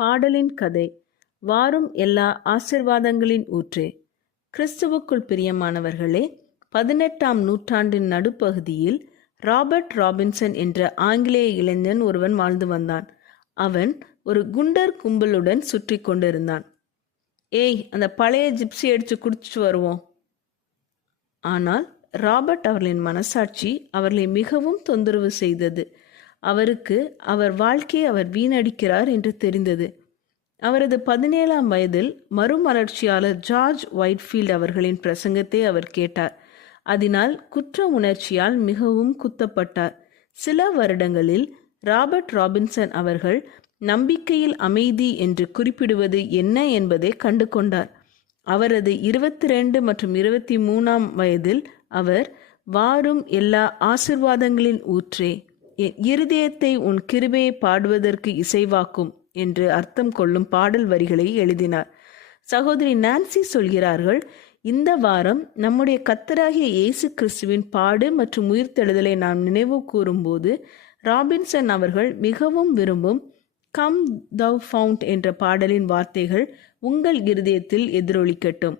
பாடலின் கதை வாரும் எல்லா ஆசிர்வாதங்களின் ஊற்றே. கிறிஸ்துவுக்குள் பிரியமானவர்களே பதினெட்டாம் நூற்றாண்டின் நடுப்பகுதியில் ராபர்ட் ராபின்சன் என்ற ஆங்கிலேய இளைஞன் ஒருவன் வாழ்ந்து வந்தான். அவன் ஒரு குண்டர் கும்பலுடன் சுற்றி கொண்டிருந்தான். ஏய் அந்த பழைய ஜிப்ஸி அடித்து குடிச்சிட்டு வருவோம். ஆனால் ராபர்ட் அவர்களின் மனசாட்சி அவர்களை மிகவும் தொந்தரவு செய்தது. அவருக்கு அவர் வாழ்க்கையை அவர் வீணடிக்கிறார் என்று தெரிந்தது. அவரது பதினேழாம் வயதில் மறுமலர்ச்சியாளர் ஜார்ஜ் ஒயிட்ஃபீல்ட் அவர்களின் பிரசங்கத்தை அவர் கேட்டார். அதனால் குற்ற உணர்ச்சியால் மிகவும் குத்தப்பட்டார். சில வருடங்களில் ராபர்ட் ராபின்சன் அவர்கள் நம்பிக்கையில் அமைதி என்று குறிப்பிடுவது என்ன என்பதை கண்டு கொண்டார். அவரது இருபத்தி ரெண்டு மற்றும் இருபத்தி மூணாம் வயதில் அவர் வாரும் எல்லா ஆசிர்வாதங்களின் ஊற்றே என் இருதயத்தை உன் கிருபையை பாடுவதற்கு இசைவாக்கும் என்று அர்த்தம் கொள்ளும் பாடல் வரிகளை எழுதினார். சகோதரி நான்சி சொல்கிறார்கள் இந்த வாரம் நம்முடைய கத்தராகிய இயேசு கிறிஸ்துவின் பாடு மற்றும் உயிர்த்தெழுதலை நாம் நினைவு கூறும்போது ராபின்சன் அவர்கள் மிகவும் விரும்பும் கம் தவ் ஃபவுண்ட் என்ற பாடலின் வார்த்தைகள் உங்கள் இருதயத்தில் எதிரொலிக்கட்டும்.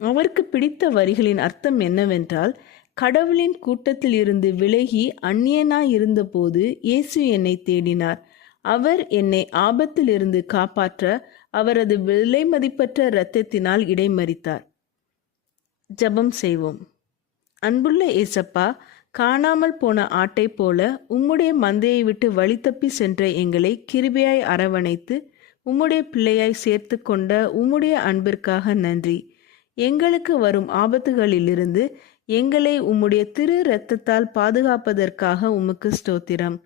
அவருக்கு பிடித்த வரிகளின் அர்த்தம் என்னவென்றால் கடவுளின் கூட்டத்தில் இருந்து விலகி அந்நியனாய் இருந்தபோது இயேசு என்னை தேடினார். அவர் என்னை ஆபத்திலிருந்து காப்பாற்ற அவரது விலை மதிப்பற்ற இரத்தத்தினால் இடைமறித்தார். ஜெபம் செய்வோம். அன்புள்ள ஏசப்பா காணாமல் போன ஆட்டை போல உம்முடைய மந்தையை விட்டு வழி தப்பி சென்ற எங்களை கிருபையாய் அரவணைத்து உம்முடைய பிள்ளையாய் சேர்த்து கொண்ட உம்முடைய அன்பிற்காக நன்றி. எங்களுக்கு வரும் ஆபத்துகளிலிருந்து எங்களை உம்முடைய திரு இரத்தத்தால் பாதுகாப்பதற்காக உமக்கு ஸ்தோத்திரம்.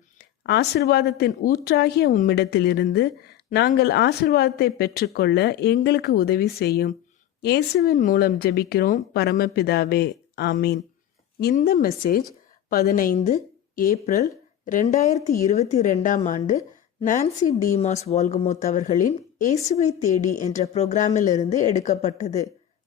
ஆசிர்வாதத்தின் ஊற்றாகிய உம்மிடத்திலிருந்து நாங்கள் ஆசிர்வாதத்தை பெற்றுக்கொள்ள எங்களுக்கு உதவி செய்யும். இயேசுவின் மூலம் ஜெபிக்கிறோம் பரமபிதாவே. ஆமீன். இந்த மெசேஜ் பதினைந்து ஏப்ரல் ரெண்டாயிரத்தி இருபத்தி ரெண்டாம் ஆண்டு நான்சி டிமாஸ் வால்கமோத் அவர்களின் இயேசுவை தேடி என்ற புரோகிராமிலிருந்து எடுக்கப்பட்டது.